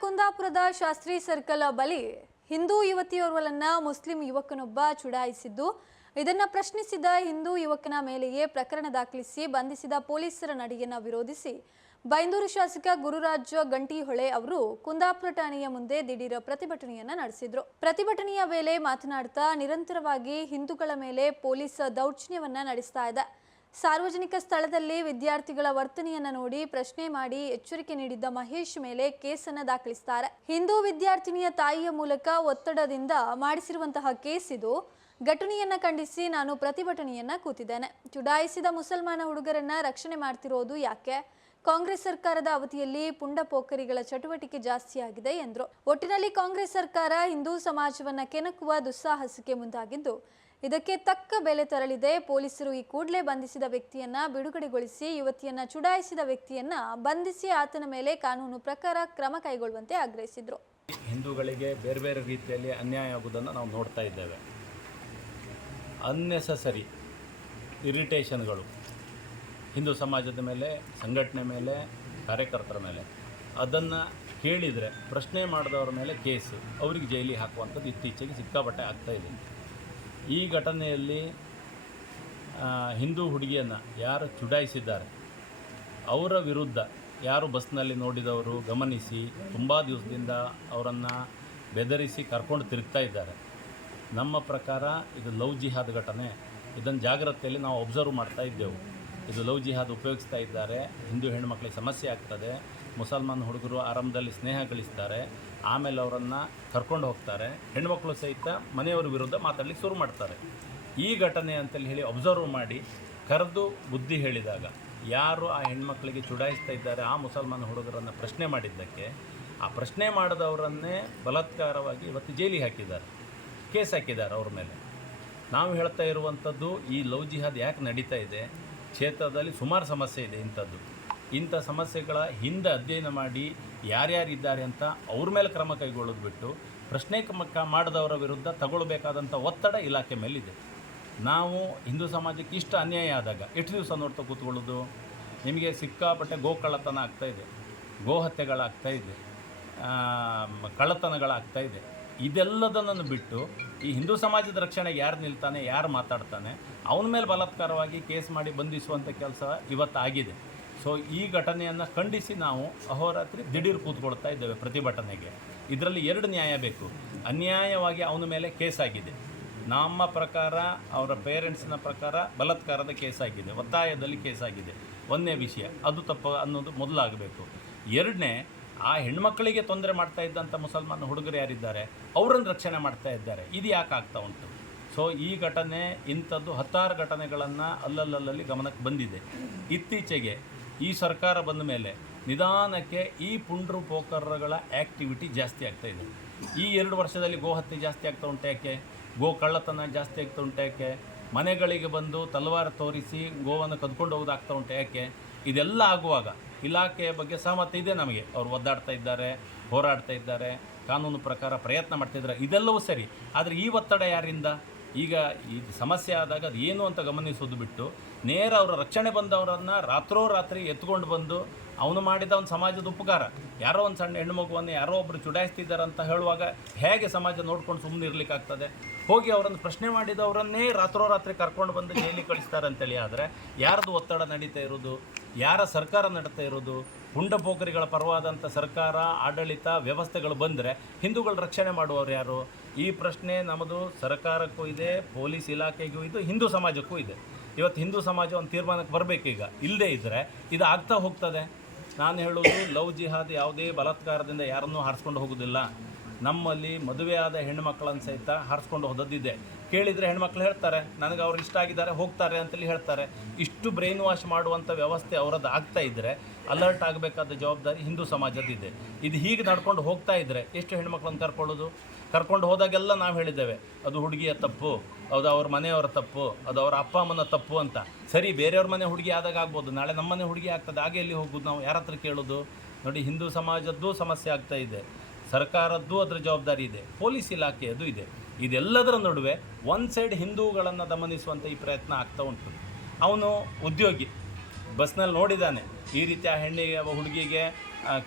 ಕುಂದಾಪುರದ ಶಾಸ್ತ್ರಿ ಸರ್ಕಲ್ ಬಳಿ ಹಿಂದೂ ಯುವತಿಯೋರ್ವಲನ್ನ ಮುಸ್ಲಿಂ ಯುವಕನೊಬ್ಬ ಚುಡಾಯಿಸಿದ್ದು. ಇದನ್ನ ಪ್ರಶ್ನಿಸಿದ ಹಿಂದೂ ಯುವಕನ ಮೇಲೆಯೇ ಪ್ರಕರಣ ದಾಖಲಿಸಿ ಬಂಧಿಸಿದ ಪೊಲೀಸರ ನಡೆಯನ್ನ ವಿರೋಧಿಸಿ ಬೈಂದೂರು ಶಾಸಕ ಗುರುರಾಜ್ ಗಂಟಿಹೊಳೆ ಅವರು ಕುಂದಾಪುರ ಠಾಣೆಯ ಮುಂದೆ ದಿಢೀರ ಪ್ರತಿಭಟನೆಯನ್ನ ನಡೆಸಿದ್ರು. ಪ್ರತಿಭಟನೆಯ ವೇಳೆ ಮಾತನಾಡ್ತಾ ನಿರಂತರವಾಗಿ ಹಿಂದೂಗಳ ಮೇಲೆ ಪೊಲೀಸ್ ದೌರ್ಜನ್ಯವನ್ನ ನಡೆಸ್ತಾ ಇದೆ. ಸಾರ್ವಜನಿಕ ಸ್ಥಳದಲ್ಲಿ ವಿದ್ಯಾರ್ಥಿಗಳ ವರ್ತನೆಯನ್ನ ನೋಡಿ ಪ್ರಶ್ನೆ ಮಾಡಿ ಎಚ್ಚರಿಕೆ ನೀಡಿದ್ದ ಮಹೇಶ್ ಮೇಲೆ ಕೇಸನ್ನ ದಾಖಲಿಸುತ್ತಾರೆ ಹಿಂದೂ ವಿದ್ಯಾರ್ಥಿನಿಯ ತಾಯಿಯ ಮೂಲಕ ಒತ್ತಡದಿಂದ ಮಾಡಿಸಿರುವಂತಹ ಕೇಸ್ ಇದು. ಘಟನೆಯನ್ನ ಖಂಡಿಸಿ ನಾನು ಪ್ರತಿಭಟನೆಯನ್ನ ಕೂತಿದ್ದೇನೆ. ಚುಡಾಯಿಸಿದ ಮುಸಲ್ಮಾನ ಹುಡುಗರನ್ನ ರಕ್ಷಣೆ ಮಾಡ್ತಿರೋದು ಯಾಕೆ? ಕಾಂಗ್ರೆಸ್ ಸರ್ಕಾರದ ಅವಧಿಯಲ್ಲಿ ಪುಂಡ ಪೋಖರಿಗಳ ಚಟುವಟಿಕೆ ಜಾಸ್ತಿಯಾಗಿದೆ ಎಂದರು. ಒಟ್ಟಿನಲ್ಲಿ ಕಾಂಗ್ರೆಸ್ ಸರ್ಕಾರ ಹಿಂದೂ ಸಮಾಜವನ್ನ ಕೆಣಕುವ ದುಸ್ಸಾಹಸಕ್ಕೆ ಮುಂದಾಗಿದ್ದು ಇದಕ್ಕೆ ತಕ್ಕ ಬೆಲೆ ತರಲಿದೆ. ಪೊಲೀಸರು ಈ ಕೂಡಲೇ ಬಂಧಿಸಿದ ವ್ಯಕ್ತಿಯನ್ನ ಬಿಡುಗಡೆಗೊಳಿಸಿ ಯುವತಿಯನ್ನ ಚುಡಾಯಿಸಿದ ವ್ಯಕ್ತಿಯನ್ನ ಬಂಧಿಸಿ ಆತನ ಮೇಲೆ ಕಾನೂನು ಪ್ರಕಾರ ಕ್ರಮ ಕೈಗೊಳ್ಳುವಂತೆ ಆಗ್ರಹಿಸಿದ್ರು. ಹಿಂದೂಗಳಿಗೆ ಬೇರೆ ಬೇರೆ ರೀತಿಯಲ್ಲಿ ಅನ್ಯಾಯ ಆಗುವುದನ್ನು ನಾವು ನೋಡ್ತಾ ಇದ್ದೇವೆ. ಅನ್ನೆಸಸರಿ ಇರಿಟೇಷನ್ಗಳು ಹಿಂದೂ ಸಮಾಜದ ಮೇಲೆ, ಸಂಘಟನೆ ಮೇಲೆ, ಕಾರ್ಯಕರ್ತರ ಮೇಲೆ. ಅದನ್ನು ಕೇಳಿದರೆ ಪ್ರಶ್ನೆ ಮಾಡಿದವ್ರ ಮೇಲೆ ಕೇಸು, ಅವ್ರಿಗೆ ಜೈಲಿಗೆ ಹಾಕುವಂಥದ್ದು ಇತ್ತೀಚೆಗೆ ಸಿಕ್ಕಾಪಟ್ಟೆ ಆಗ್ತಾಯಿದೆ ಈ ಘಟನೆಯಲ್ಲಿ ಹಿಂದೂ ಹುಡುಗಿಯನ್ನು ಯಾರು ಚುಡಾಯಿಸಿದ್ದಾರೆ? ಅವರ ವಿರುದ್ಧ ಯಾರು ಬಸ್ನಲ್ಲಿ ನೋಡಿದವರು ಗಮನಿಸಿ, ತುಂಬ ದಿವಸದಿಂದ ಅವರನ್ನು ಬೆದರಿಸಿ ಕರ್ಕೊಂಡು ತಿರುಗ್ತಾ ಇದ್ದಾರೆ. ನಮ್ಮ ಪ್ರಕಾರ ಇದು ಲವ್ ಜಿಹಾದ್ ಘಟನೆ. ಇದನ್ನು ಜಾಗ್ರತೆಯಲ್ಲಿ ನಾವು ಅಬ್ಸರ್ವ್ ಮಾಡ್ತಾ ಇದ್ದೆವು. ಇದು ಲವ್ ಜಿಹಾದ್ ಉಪಯೋಗಿಸ್ತಾ ಇದ್ದಾರೆ. ಹಿಂದೂ ಹೆಣ್ಮಕ್ಳಿಗೆ ಸಮಸ್ಯೆ ಆಗ್ತದೆ. ಮುಸಲ್ಮಾನ್ ಹುಡುಗರು ಆರಂಭದಲ್ಲಿ ಸ್ನೇಹ ಗಳಿಸ್ತಾರೆ, ಆಮೇಲೆ ಅವರನ್ನು ಕರ್ಕೊಂಡು ಹೋಗ್ತಾರೆ. ಹೆಣ್ಮಕ್ಳು ಸಹಿತ ಮನೆಯವರ ವಿರುದ್ಧ ಮಾತಾಡಲಿಕ್ಕೆ ಶುರು ಮಾಡ್ತಾರೆ. ಈ ಘಟನೆ ಅಂತೇಳಿ ಹೇಳಿ ಅಬ್ಸರ್ವ್ ಮಾಡಿ ಕರೆದು ಬುದ್ಧಿ ಹೇಳಿದಾಗ, ಯಾರು ಆ ಹೆಣ್ಮಕ್ಳಿಗೆ ಚುಡಾಯಿಸ್ತಾ ಇದ್ದಾರೆ, ಆ ಮುಸಲ್ಮಾನ ಹುಡುಗರನ್ನು ಪ್ರಶ್ನೆ ಮಾಡಿದ್ದಕ್ಕೆ, ಆ ಪ್ರಶ್ನೆ ಮಾಡಿದವರನ್ನೇ ಬಲಾತ್ಕಾರವಾಗಿ ಇವತ್ತು ಜೈಲಿಗೆ ಹಾಕಿದ್ದಾರೆ, ಕೇಸ್ ಹಾಕಿದ್ದಾರೆ ಅವ್ರ ಮೇಲೆ. ನಾವು ಹೇಳ್ತಾ ಇರುವಂಥದ್ದು ಈ ಲವ್ ಜಿಹಾದ್ ಯಾಕೆ ನಡೀತಾ ಇದೆ, ಕ್ಷೇತ್ರದಲ್ಲಿ ಸುಮಾರು ಸಮಸ್ಯೆ ಇದೆ ಇಂಥದ್ದು. ಇಂಥ ಸಮಸ್ಯೆಗಳ ಹಿಂದೆ ಅಧ್ಯಯನ ಮಾಡಿ ಯಾರ್ಯಾರಿದ್ದಾರೆ ಅಂತ ಅವ್ರ ಮೇಲೆ ಕ್ರಮ ಕೈಗೊಳ್ಳೋದು ಬಿಟ್ಟು ಪ್ರಶ್ನೆ ಕ್ರಮ ಮಾಡಿದವರ ವಿರುದ್ಧ ತಗೊಳ್ಬೇಕಾದಂಥ ಒತ್ತಡ ಇಲಾಖೆ ಮೇಲಿದೆ. ನಾವು ಹಿಂದೂ ಸಮಾಜಕ್ಕೆ ಇಷ್ಟು ಅನ್ಯಾಯ ಆದಾಗ ಎಷ್ಟು ದಿವಸ ನೋಡ್ತಾ ಕೂತ್ಕೊಳ್ಳೋದು? ನಿಮಗೆ ಸಿಕ್ಕಾಪಟ್ಟೆ ಗೋಕಳ್ಳತನ ಆಗ್ತಾಯಿದೆ ಗೋಹತ್ಯೆಗಳಾಗ್ತಾ ಇದೆ ಕಳ್ಳತನಗಳಾಗ್ತಾಯಿದೆ ಇದೆಲ್ಲದನ್ನು ಬಿಟ್ಟು ಈ ಹಿಂದೂ ಸಮಾಜದ ರಕ್ಷಣೆಗೆ ಯಾರು ನಿಲ್ತಾನೆ, ಯಾರು ಮಾತಾಡ್ತಾನೆ, ಅವನ ಮೇಲೆ ಬಲಾತ್ಕಾರವಾಗಿ ಕೇಸ್ ಮಾಡಿ ಬಂಧಿಸುವಂಥ ಕೆಲಸ ಇವತ್ತಾಗಿದೆ. ಸೊ ಈ ಘಟನೆಯನ್ನು ಖಂಡಿಸಿ ನಾವು ಅಹೋರಾತ್ರಿ ದಿಢೀರ್ ಕೂತ್ಕೊಳ್ತಾ ಇದ್ದೇವೆ ಪ್ರತಿಭಟನೆಗೆ. ಇದರಲ್ಲಿ ಎರಡು ನ್ಯಾಯ ಬೇಕು. ಅನ್ಯಾಯವಾಗಿ ಅವನ ಮೇಲೆ ಕೇಸ್ ಆಗಿದೆ. ನಮ್ಮ ಪ್ರಕಾರ, ಅವರ ಪೇರೆಂಟ್ಸ್ನ ಪ್ರಕಾರ ಬಲತ್ಕಾರದ ಕೇಸ್ ಆಗಿದೆ. ಒತ್ತಾಯದಲ್ಲಿ ಕೇಸ್ ಆಗಿದೆ. ಒಂದನೇ ವಿಷಯ, ಅದು ತಪ್ಪು ಅನ್ನೋದು ಮೊದಲಾಗಬೇಕು. ಎರಡನೇ, ಆ ಹೆಣ್ಮಕ್ಕಳಿಗೆ ತೊಂದರೆ ಮಾಡ್ತಾ ಇದ್ದಂಥ ಮುಸಲ್ಮಾನ ಹುಡುಗರು ಯಾರಿದ್ದಾರೆ? ಅವರನ್ನು ರಕ್ಷಣೆ ಮಾಡ್ತಾ ಇದ್ದಾರೆ. ಇದು ಯಾಕೆ ಆಗ್ತಾ ಉಂಟು? ಸೊ ಈ ಘಟನೆ, ಇಂಥದ್ದು ಹತ್ತಾರು ಘಟನೆಗಳನ್ನು ಅಲ್ಲಲ್ಲಲ್ಲಿ ಗಮನಕ್ಕೆ ಬಂದಿದೆ. ಇತ್ತೀಚೆಗೆ ಈ ಸರ್ಕಾರ ಬಂದ ಮೇಲೆ ನಿಧಾನಕ್ಕೆ ಈ ಪುಂಡ್ರು ಪೋಕರ್ಗಳ ಆ್ಯಕ್ಟಿವಿಟಿ ಜಾಸ್ತಿ ಆಗ್ತಾ ಇದೆ. ಈ ಎರಡು ವರ್ಷದಲ್ಲಿ ಗೋಹತ್ಯೆ ಜಾಸ್ತಿ ಆಗ್ತಾ ಉಂಟು ಯಾಕೆ? ಗೋ ಕಳ್ಳತನ ಜಾಸ್ತಿ ಆಗ್ತಾ ಉಂಟು ಯಾಕೆ? ಮನೆಗಳಿಗೆ ಬಂದು ತಲವಾರ ತೋರಿಸಿ ಗೋವನ್ನು ಕದ್ಕೊಂಡು ಹೋಗೋದಾಗ್ತಾ ಉಂಟು ಯಾಕೆ? ಇದೆಲ್ಲ ಆಗುವಾಗ ಇಲಾಖೆಯ ಬಗ್ಗೆ ಸಹಮತ ಇದೆ ನಮಗೆ. ಅವರು ಒದ್ದಾಡ್ತಾ ಇದ್ದಾರೆ, ಹೋರಾಡ್ತಾ ಇದ್ದಾರೆ, ಕಾನೂನು ಪ್ರಕಾರ ಪ್ರಯತ್ನ ಮಾಡ್ತಿದ್ದಾರೆ ಇದೆಲ್ಲವೂ ಸರಿ. ಆದರೆ ಈ ಒತ್ತಡ ಯಾರಿಂದ? ಈಗ ಈ ಸಮಸ್ಯೆ ಆದಾಗ ಅದು ಏನು ಅಂತ ಗಮನಿಸೋದು ಬಿಟ್ಟು ನೇರ ಅವರ ರಕ್ಷಣೆ ಬಂದವರನ್ನು ರಾತ್ರೋರಾತ್ರಿ ಎತ್ಕೊಂಡು ಬಂದು ಅವನು ಮಾಡಿದ ಒಂದು ಸಮಾಜದ ಉಪಕಾರ. ಯಾರೋ ಒಂದು ಸಣ್ಣ ಹೆಣ್ಣುಮಗುವನ್ನು ಯಾರೋ ಒಬ್ಬರು ಚುಡಾಯಿಸ್ತಿದ್ದಾರೆ ಅಂತ ಹೇಳುವಾಗ ಹೇಗೆ ಸಮಾಜ ನೋಡ್ಕೊಂಡು ಸುಮ್ಮನೆ ಇರಲಿಕ್ಕಾಗ್ತದೆ ಹೋಗಿ ಅವರನ್ನು ಪ್ರಶ್ನೆ ಮಾಡಿದವರನ್ನೇ ರಾತ್ರೋರಾತ್ರಿ ಕರ್ಕೊಂಡು ಬಂದು ಜೈಲಿಗೆ ಕಳಿಸ್ತಾರೆ ಅಂತೇಳಿ ಆದರೆ ಯಾರ್ದು ಒತ್ತಡ ನಡೀತಾ ಇರೋದು? ಯಾರ ಸರ್ಕಾರ ನಡೀತಾ ಇರೋದು? ಪುಂಡಪೋಕರಿಗಳ ಪರವಾದಂಥ ಸರ್ಕಾರ, ಆಡಳಿತ ವ್ಯವಸ್ಥೆಗಳು ಬಂದರೆ ಹಿಂದೂಗಳ ರಕ್ಷಣೆ ಮಾಡುವವರು ಯಾರು? ಈ ಪ್ರಶ್ನೆ ನಮ್ಮದು ಸರ್ಕಾರಕ್ಕೂ ಇದೆ, ಪೊಲೀಸ್ ಇಲಾಖೆಗೂ ಇದೆ, ಹಿಂದೂ ಸಮಾಜಕ್ಕೂ ಇದೆ. ಇವತ್ತು ಹಿಂದೂ ಸಮಾಜ ಒಂದು ತೀರ್ಮಾನಕ್ಕೆ ಬರಬೇಕೀಗ ಇಲ್ಲದೇ ಇದ್ದರೆ ಇದು ಆಗ್ತಾ ಹೋಗ್ತದೆ. ನಾನು ಹೇಳೋದು ಲವ್ ಜಿಹಾದ್ ಯಾವುದೇ ಬಲಾತ್ಕಾರದಿಂದ ಯಾರನ್ನೂ ಹಾರಿಸ್ಕೊಂಡು ಹೋಗೋದಿಲ್ಲ. ನಮ್ಮಲ್ಲಿ ಮದುವೆಯಾದ ಹೆಣ್ಮಕ್ಳನ್ನು ಸಹಿತ ಹಾರಿಸ್ಕೊಂಡು ಹೋದದ್ದಿದೆ. ಕೇಳಿದರೆ ಹೆಣ್ಮಕ್ಳು ಹೇಳ್ತಾರೆ, ನನಗೆ ಅವ್ರು ಇಷ್ಟ ಆಗಿದ್ದಾರೆ, ಹೋಗ್ತಾರೆ ಅಂತೇಳಿ ಹೇಳ್ತಾರೆ. ಇಷ್ಟು ಬ್ರೈನ್ ವಾಶ್ ಮಾಡುವಂಥ ವ್ಯವಸ್ಥೆ ಅವರದ್ದು ಆಗ್ತಾ ಇದ್ದರೆ ಅಲರ್ಟ್ ಆಗಬೇಕಾದ ಜವಾಬ್ದಾರಿ ಹಿಂದೂ ಸಮಾಜದಿದೆ ಇದು ಹೀಗೆ ನಡ್ಕೊಂಡು ಹೋಗ್ತಾ ಇದ್ದರೆ ಎಷ್ಟು ಹೆಣ್ಮಕ್ಳನ್ನು ಕರ್ಕೊಳ್ಳೋದು? ಕರ್ಕೊಂಡು ಹೋದಾಗೆಲ್ಲ ನಾವು ಹೇಳಿದ್ದೇವೆ, ಅದು ಹುಡುಗಿಯ ತಪ್ಪು, ಅದು ಅವ್ರ ಮನೆಯವರ ತಪ್ಪು, ಅದು ಅವರ ಅಪ್ಪ ಅಮ್ಮನ ತಪ್ಪು ಅಂತ. ಸರಿ, ಬೇರೆಯವ್ರ ಮನೆ ಹುಡುಗಿ ಆದಾಗ ಆಗ್ಬೋದು, ನಾಳೆ ನಮ್ಮ ಮನೆ ಹುಡುಗಿ ಆಗ್ತದೆ ಹಾಗೆ ಎಲ್ಲಿ ಹೋಗೋದು ನಾವು? ಯಾರ ಹತ್ರ ಕೇಳೋದು? ನೋಡಿ, ಹಿಂದೂ ಸಮಾಜದ್ದು ಸಮಸ್ಯೆ ಆಗ್ತಾ ಇದೆ. ಸರ್ಕಾರದ್ದು ಅದರ ಜವಾಬ್ದಾರಿ ಇದೆ, ಪೊಲೀಸ್ ಇಲಾಖೆಯದು ಇದೆ. ಇದೆಲ್ಲದರ ನಡುವೆ ಒನ್ ಸೈಡ್ ಹಿಂದೂಗಳನ್ನು ದಮನಿಸುವಂಥ ಈ ಪ್ರಯತ್ನ ಆಗ್ತಾ ಉಂಟು. ಅವನು ಉದ್ಯೋಗಿ, ಬಸ್ನಲ್ಲಿ ನೋಡಿದ್ದಾನೆ ಈ ರೀತಿ ಆ ಹೆಣ್ಣಿಗೆ ಹುಡುಗಿಗೆ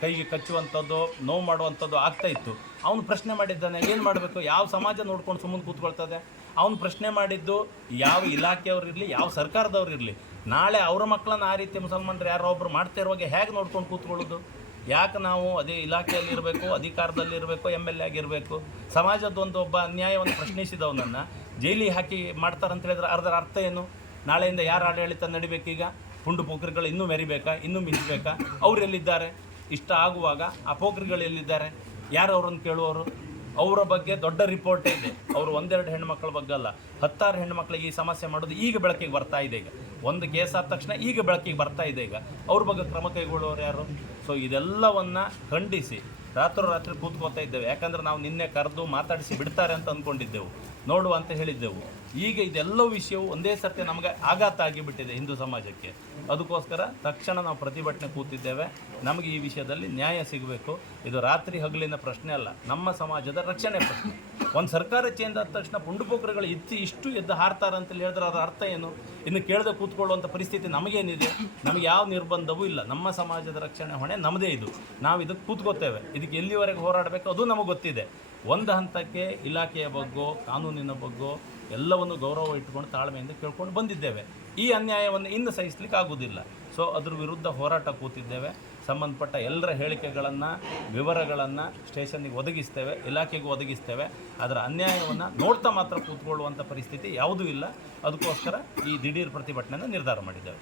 ಕೈಗೆ ಕಚ್ಚುವಂಥದ್ದು, ನೋವು ಮಾಡುವಂಥದ್ದು ಆಗ್ತಾ ಇತ್ತು. ಅವನು ಪ್ರಶ್ನೆ ಮಾಡಿದ್ದಾನೆ, ಏನು ಮಾಡಬೇಕು? ಯಾವ ಸಮಾಜ ನೋಡ್ಕೊಂಡು ಸುಮ್ಮನೆ ಕೂತ್ಕೊಳ್ತದೆ ಅವನು ಪ್ರಶ್ನೆ ಮಾಡಿದ್ದು, ಯಾವ ಇಲಾಖೆಯವ್ರು ಇರಲಿ, ಯಾವ ಸರ್ಕಾರದವ್ರು ಇರಲಿ, ನಾಳೆ ಅವರ ಮಕ್ಕಳನ್ನ ಆ ರೀತಿ ಮುಸಲ್ಮಾನರು ಯಾರೋ ಒಬ್ಬರು ಮಾಡ್ತಾ ಇರುವಾಗ ಹೇಗೆ ನೋಡ್ಕೊಂಡು ಕೂತ್ಕೊಳ್ಳೋದು? ಯಾಕೆ ನಾವು ಅದೇ ಇಲಾಖೆಯಲ್ಲಿ ಇರಬೇಕು ಅಧಿಕಾರದಲ್ಲಿ ಇರಬೇಕು ಎಂ ಎಲ್ ಎ ಆಗಿರಬೇಕು? ಸಮಾಜದೊಂದು ಒಬ್ಬ ಅನ್ಯಾಯವನ್ನು ಪ್ರಶ್ನಿಸಿದವನನ್ನು ಜೈಲಿಗೆ ಹಾಕಿ ಮಾಡ್ತಾರಂತ ಹೇಳಿದ್ರೆ ಅದರ ಅರ್ಥ ಏನು? ನಾಳೆಯಿಂದ ಯಾರು ಆಡಳಿತ ನಡಿಬೇಕೀಗ? ಪುಂಡು ಪೋಖ್ರಿಗಳು ಇನ್ನೂ ಮೆರಿಬೇಕಾ? ಇನ್ನೂ ಮಿಂಚಬೇಕಾ? ಅವ್ರು ಎಲ್ಲಿದ್ದಾರೆ? ಇಷ್ಟ ಆಗುವಾಗ ಆ ಪೋಖ್ರಿಗಳು ಎಲ್ಲಿದ್ದಾರೆ? ಯಾರು ಅವ್ರನ್ನ ಕೇಳುವವರು? ಅವರ ಬಗ್ಗೆ ದೊಡ್ಡ ರಿಪೋರ್ಟೇ ಇದೆ. ಅವರು ಒಂದೆರಡು ಹೆಣ್ಮಕ್ಳ ಬಗ್ಗೆ ಅಲ್ಲ. ಹತ್ತಾರು ಹೆಣ್ಮಕ್ಳಿಗೆ ಈ ಸಮಸ್ಯೆ ಮಾಡೋದು ಈಗ ಬೆಳಕಿಗೆ ಬರ್ತಾ ಇದೆ ಈಗ. ಒಂದು ಕೇಸ್ ಆದ ತಕ್ಷಣ ಈಗ ಬೆಳಕಿಗೆ ಬರ್ತಾ ಇದೆ ಈಗ. ಅವ್ರ ಬಗ್ಗೆ ಕ್ರಮ ಕೈಗೊಳ್ಳುವವರು ಯಾರು? ಸೊ ಇದೆಲ್ಲವನ್ನು ಖಂಡಿಸಿ ರಾತ್ರೋರಾತ್ರಿ ಕೂತ್ಕೋತಾ ಇದ್ದೇವೆ. ಯಾಕಂದ್ರೆ ನಾವು ನಿನ್ನೆ ಕರೆದು ಮಾತಾಡಿಸಿ ಬಿಡ್ತಾರೆ ಅಂತ ಅಂದ್ಕೊಂಡಿದ್ದೆವು. ನೋಡುವ ಅಂತ ಹೇಳಿದ್ದೆವು. ಈಗ ಇದೆಲ್ಲ ವಿಷಯವು ಒಂದೇ ಸರ್ತಿ ನಮಗೆ ಆಘಾತ ಆಗಿಬಿಟ್ಟಿದೆ ಹಿಂದೂ ಸಮಾಜಕ್ಕೆ. ಅದಕ್ಕೋಸ್ಕರ ತಕ್ಷಣ ನಾವು ಪ್ರತಿಭಟನೆ ಕೂತಿದ್ದೇವೆ. ನಮಗೆ ಈ ವಿಷಯದಲ್ಲಿ ನ್ಯಾಯ ಸಿಗಬೇಕು. ಇದು ರಾತ್ರಿ ಹಗಲಿನ ಪ್ರಶ್ನೆ ಅಲ್ಲ, ನಮ್ಮ ಸಮಾಜದ ರಕ್ಷಣೆ ಪ್ರಶ್ನೆ. ಒಂದು ಸರ್ಕಾರ ಚೇಂಜ್ ಆದ ತಕ್ಷಣ ಪುಂಡುಪೋಖರಿಗಳು ಇತ್ತಿ, ಇಷ್ಟು ಎದ್ದು ಹಾರ್ತಾರೆ ಅಂತ ಹೇಳಿದ್ರೆ ಅದರ ಅರ್ಥ ಏನು? ಇನ್ನು ಕೇಳದೆ ಕೂತ್ಕೊಳ್ಳುವಂಥ ಪರಿಸ್ಥಿತಿ ನಮಗೇನಿದೆ? ನಮಗೆ ಯಾವ ನಿರ್ಬಂಧವೂ ಇಲ್ಲ. ನಮ್ಮ ಸಮಾಜದ ರಕ್ಷಣೆ ಹೊಣೆ ನಮ್ಮದೇ ಇದು. ನಾವು ಇದಕ್ಕೆ ಕೂತ್ಕೋತೇವೆ ಇದಕ್ಕೆ ಎಲ್ಲಿವರೆಗೆ ಹೋರಾಡಬೇಕು ಅದು ನಮಗೆ ಗೊತ್ತಿದೆ. ಒಂದು ಹಂತಕ್ಕೆ ಇಲಾಖೆಯ ಬಗ್ಗೋ, ಕಾನೂನಿನ ಬಗ್ಗೋ ಎಲ್ಲವನ್ನು ಗೌರವ ಇಟ್ಟುಕೊಂಡು ತಾಳ್ಮೆಯಿಂದ ಕೇಳ್ಕೊಂಡು ಬಂದಿದ್ದೇವೆ. ಈ ಅನ್ಯಾಯವನ್ನು ಇನ್ನು ಸಹಿಸ್ಲಿಕ್ಕೆ ಆಗುವುದಿಲ್ಲ ಸೊ ಅದ್ರ ವಿರುದ್ಧ ಹೋರಾಟ ಕೂತಿದ್ದೇವೆ. ಸಂಬಂಧಪಟ್ಟ ಎಲ್ಲರ ಹೇಳಿಕೆಗಳನ್ನು, ವಿವರಗಳನ್ನು ಸ್ಟೇಷನ್ನಿಗೆ ಒದಗಿಸ್ತೇವೆ, ಇಲಾಖೆಗೂ ಒದಗಿಸ್ತೇವೆ. ಅದರ ಅನ್ಯಾಯವನ್ನು ನೋಡ್ತಾ ಮಾತ್ರ ಕೂತ್ಕೊಳ್ಳುವಂಥ ಪರಿಸ್ಥಿತಿ ಯಾವುದೂ ಇಲ್ಲ. ಅದಕ್ಕೋಸ್ಕರ ಈ ದಿಢೀರ್ ಪ್ರತಿಭಟನೆಯನ್ನು ನಿರ್ಧಾರ ಮಾಡಿದ್ದೇವೆ.